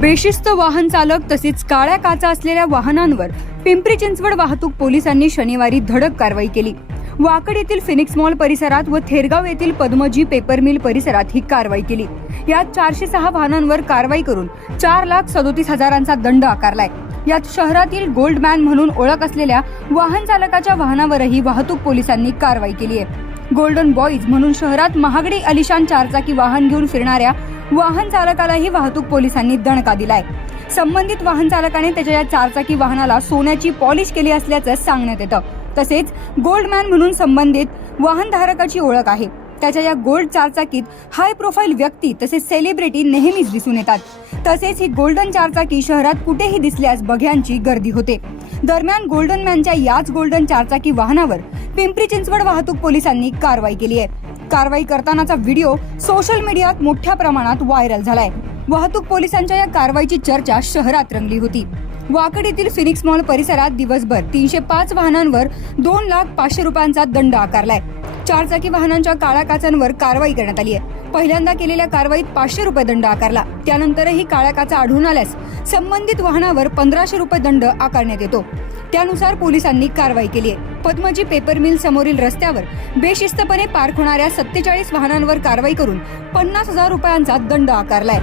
बेशिस्त वाहन चालक तसेच काळ्या काचा असलेल्या वाहनांवर पिंपरी चिंचवड वाहतूक पोलिसांनी शनिवारी धडक कारवाई केली। वाकड येथील फिनिक्स मॉल परिसरात व थेरगाव येथील पद्मजी पेपर मिल परिसरात ही कारवाई केली। यात 406 वाहनांवर कारवाई करून 4,37,000चा दंड आकारलाय। यात शहरातील गोल्ड मॅन म्हणून ओळख असलेल्या वाहन चालकाच्या वाहनावरही वाहतूक पोलिसांनी कारवाई केली आहे। गोल्डन बॉईज म्हणून शहरात महागडी आलिशान चारचाकी वाहन घेऊन फिरणाऱ्या वाहन चालकालाही वाहतूक पोलिसांनी दणका दिलाय। संबंधित वाहन चालकाने त्याच्या या चारचाकी वाहनाला सोन्याची पॉलिश केली असल्याचं सांगण्यात येतं। तसेच गोल्ड मॅन म्हणून संबंधित वाहनधारकाची ओळख आहे। त्याच्या या गोल्ड चारचाकीत हाय प्रोफाईल व्यक्ती तसेच सेलिब्रिटी नेहमीच दिसून येतात। तसेच ही गोल्डन चारचाकी शहरात कुठेही दिसल्यास बघ्यांची गर्दी होते। दरम्यान गोल्डन मॅनच्या याच गोल्डन चारचाकी वाहनावर पिंपरी चिंचवड वाहतूक पोलिसांनी कारवाई केली आहे। कारवाई करतानाचा व्हिडिओ सोशल मीडियात मोठ्या प्रमाणात व्हायरल झालाय। वाहतूक पोलिसांच्या या कारवाईची चर्चा शहरात रंगली होती। वाकड येथील फिनिक्स मॉल परिसरात दिवसभर 305 वाहनांवर 2,05,000 रुपयांचा दंड आकारलाय। चारचाकी वाहनांच्या काळ्या काचांवर कारवाई करण्यात आली आहे। पहिल्यांदा केलेल्या कारवाईत 500 रुपये दंड आकारला। त्यानंतरही काळ्या काचा आढळून आल्यास संबंधित वाहनावर 1,500 रुपये दंड आकारण्यात येतो। त्यानुसार पोलिसांनी कारवाई केली आहे। पद्मजी पेपर मिल समोरील रस्त्यावर बेशिस्तपणे पार्क होणाऱ्या 47 वाहनांवर कारवाई करून 50,000 रुपयांचा दंड आकारलाय।